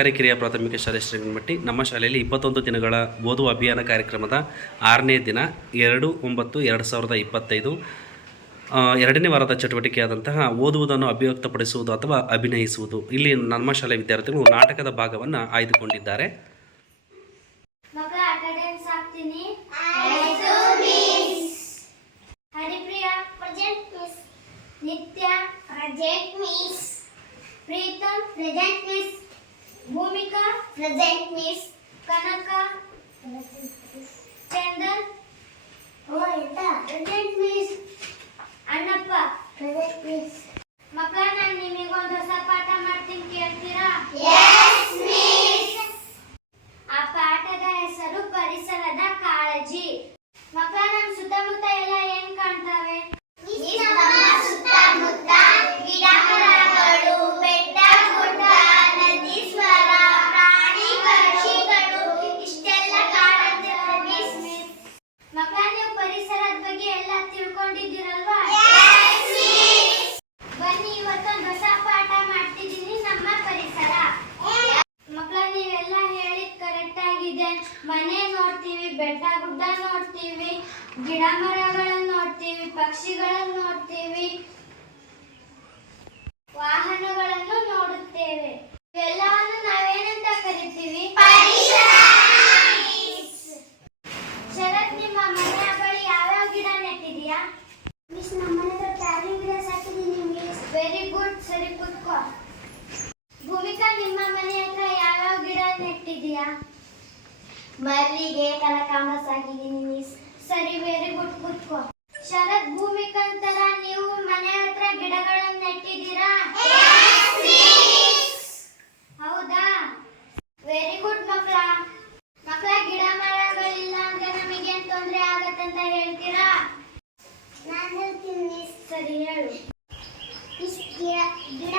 ಸರ್ಕಾರಿ ಕಿರಿಯ ಪ್ರಾಥಮಿಕ ಶಾಲೆ ಶ್ರೀಗಂಗಮಟ್ಟಿ ನಮ್ಮ ಶಾಲೆಯಲ್ಲಿ ಇಪ್ಪತ್ತೊಂದು ದಿನಗಳ ಓದುವ ಅಭಿಯಾನ ಕಾರ್ಯಕ್ರಮದ ಆರನೇ ದಿನ ಎರಡು ಒಂಬತ್ತು ಎರಡು ಸಾವಿರದ ಇಪ್ಪತ್ತೈದು. ಎರಡನೇ ವಾರದ ಚಟುವಟಿಕೆಯಾದಂತಹ ಓದುವುದನ್ನು ಅಭಿವ್ಯಕ್ತಪಡಿಸುವುದು ಅಥವಾ ಅಭಿನಯಿಸುವುದು. ಇಲ್ಲಿ ನಮ್ಮ ಶಾಲೆ ವಿದ್ಯಾರ್ಥಿಗಳು ನಾಟಕದ ಭಾಗವನ್ನು ಆಯ್ದುಕೊಂಡಿದ್ದಾರೆ. ನಿತ್ಯ ಮಿಸ್ भूमिका प्रेजेंट मिस कनका चंदन ओ इंदा present miss Annappa. Present miss ಮನೆ ನೋಡ್ತೀವಿ ಬೆಟ್ಟ ಗುಡ್ಡ ನೋಡ್ತೀವಿ ಗಿಡ ಮರಗಳನ್ನು ನೋಡ್ತೀವಿ ಪಕ್ಷಿಗಳನ್ನು ನೋಡ್ತೀವಿ ವಾಹನಗಳನ್ನು ನೋಡುತ್ತೇವೆ. ಇವೆಲ್ಲವನ್ನು ನಾವೇನಂತ ಕರಿತೀವಿ? ಶರತ್ ನಿಮ್ಮ ಮನೆಯ ಬಳಿ ಯಾವ್ಯಾವ ಗಿಡ ನೆಟ್ಟಿದೀಯಾ ಮಿಸ್ ನಮ್ಮ ಮನೆ ಹತ್ರ ಚಾರ್ಲಿ ಗಿಡ ಸಾಕಿದೀನಿ ಮಿಸ್. ವೆರಿ ಗುಡ್ ಸರಿ ಕೂತ್ಕೋ. ಭೂಮಿಕಾ ನಿಮ್ಮ ಮನೆ ಹತ್ರ ಯಾವ್ಯಾವ ಗಿಡ ನೆಟ್ಟಿದೀಯಾ ಮಲ್ಲಿಗೆ ಆಗಿದ್ದೀನಿ ಮಿಸ್ ಸರಿ ವೆರಿ ಗುಡ್ ಕುತ್ಕೋ ಶರತ್ ಭೂಮಿಕಂತರ ನೀವು ಮನೆ ಹತ್ರ ಗಿಡಗಳನ್ನ ನೆಟ್ಟಿದ್ದೀರಾ ಹೌದಾ? ವೆರಿ ಗುಡ್ ಮಕ್ಕಳ. ಮಕ್ಕಳ ಗಿಡ ಮರಗಳಿಲ್ಲ ಅಂದ್ರೆ ನಮಗೇನ್ ತೊಂದರೆ ಆಗತ್ತೆ ಅಂತ ಹೇಳ್ತೀರಾ? ನಾನು ಹೇಳ್ತೀನಿ ಸರಿ ಹೇಳು. ಗಿಡ ಗಿಡ